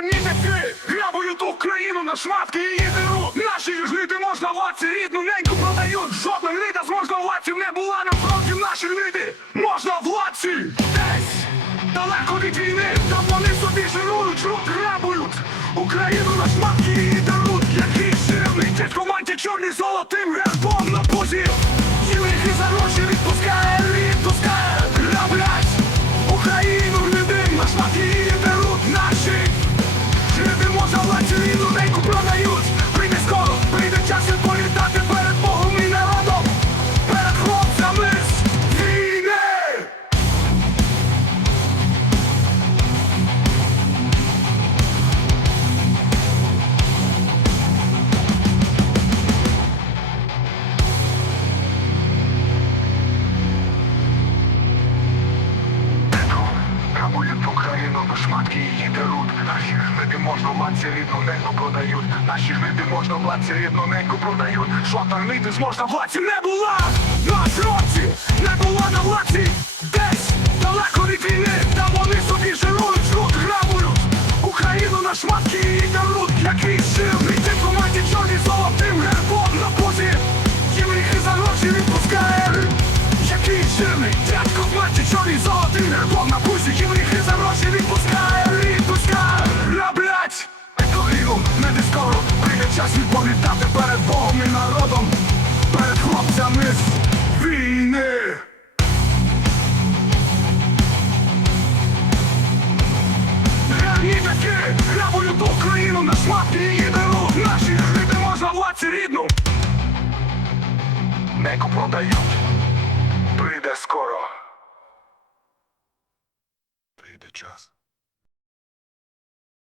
Загарнітики грабують Україну на шматки її деруть Наші жити можна владці рідну неньку продають. Жодна літа з можновладців не була на фронті Наші люди можна владці Десь далеко від війни Там вони собі жирують, рук грабують. Україну на шматки її деруть. Який ширний дід команді чорний золотим шматки її деруть Наші жити можна владці рідну неньку продають. Наші жити можна владці рідну неньку продають. Жодна нити зможна владці не була на фронті Не була на владці Десь далеко від війни Та вони собі жирують, жруть, грабують. Україну на шматки її деруть Який сильний ти в команді чорні золотим Шматки і деруть Наші жити можна владці рідну Неку продають Прийде скоро. Прийде час.